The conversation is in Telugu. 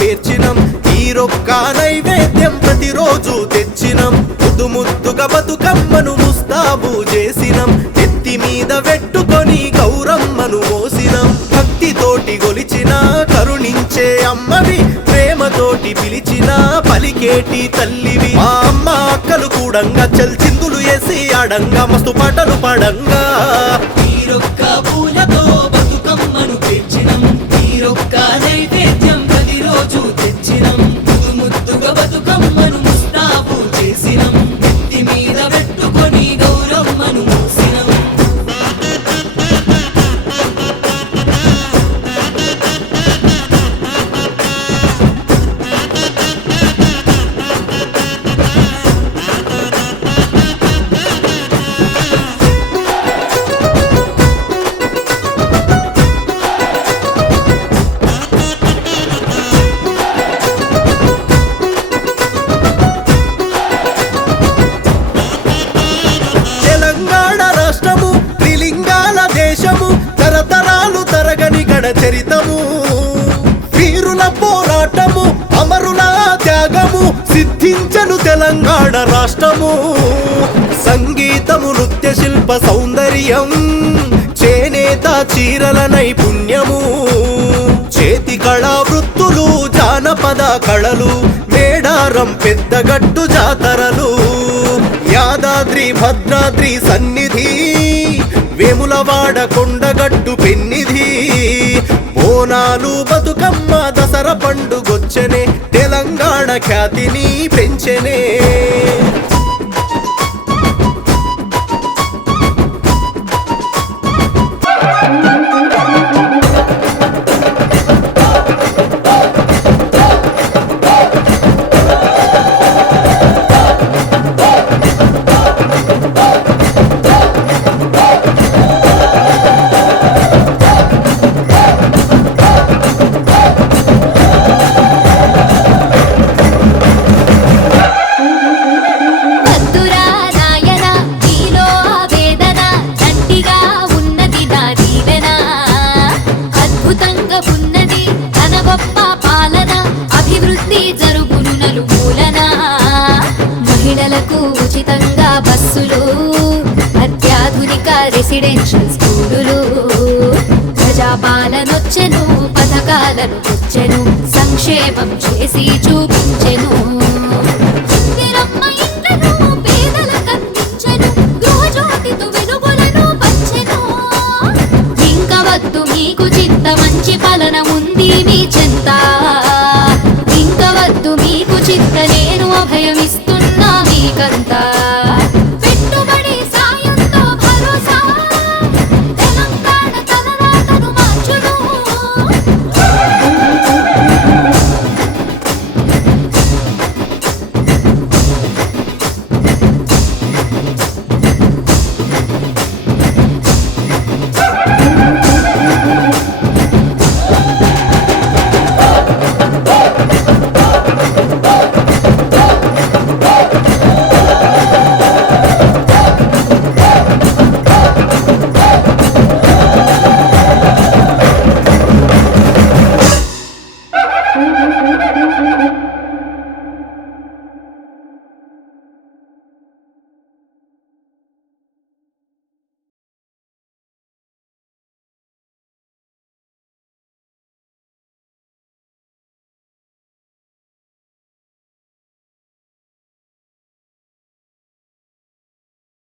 పేర్చినం ఈరొక్క నైవేద్యం ప్రతిరోజు తెచ్చినం ముద్దు ముద్దుగా బతుకమ్మను ముస్తాబు చేసినం ఎత్తి మీద పెట్టుకొని గౌరమ్మను మోసినం భక్తితోటి గొలిచిన కరుణించే అమ్మవి ప్రేమతోటి పిలిచిన పలికేటి తల్లివి మా అమ్మ అక్కలు కూడంగా చల్చిందులు వేసి ఆడంగా మస్తు పాటలు పాడంగా ఈరొక్క పూలతో బతుకమ్మను పేర్చినం ఈరొక్క నైవేద్యం రోజు తెచ్చినం ముద్దు ముద్దుగా బతుకమ్మను ముస్తాబు చేసినం నెత్తి మీద పెట్టుకొని గౌరమ్మను మోసినం తరతరాలు తరగని గణ చరితము వీరుల పోరాటము అమరుల త్యాగము సిద్ధించను తెలంగాణ రాష్ట్రము సంగీతము నృత్య శిల్ప సౌందర్యం చేనేత చీరల నైపుణ్యము చేతి కళా వృత్తులు జానపద కళలు మేడారం పెద్దగట్టు జాతరలు యాదాద్రి భద్రాద్రి సన్నిధి వేములవాడ కొండగట్టు పెన్నిధి బోనాలు బతుకమ్మ దసరా పండుగొచ్చనే తెలంగాణ ఖ్యాతిని పెంచెనే ఉచితంగా బస్సులు అత్యాధునిక రెసిడెన్షియల్ స్కూలులు ప్రజాపాలనొచ్చెను పథకాలను తెచ్చెను సంక్షేమం చేసి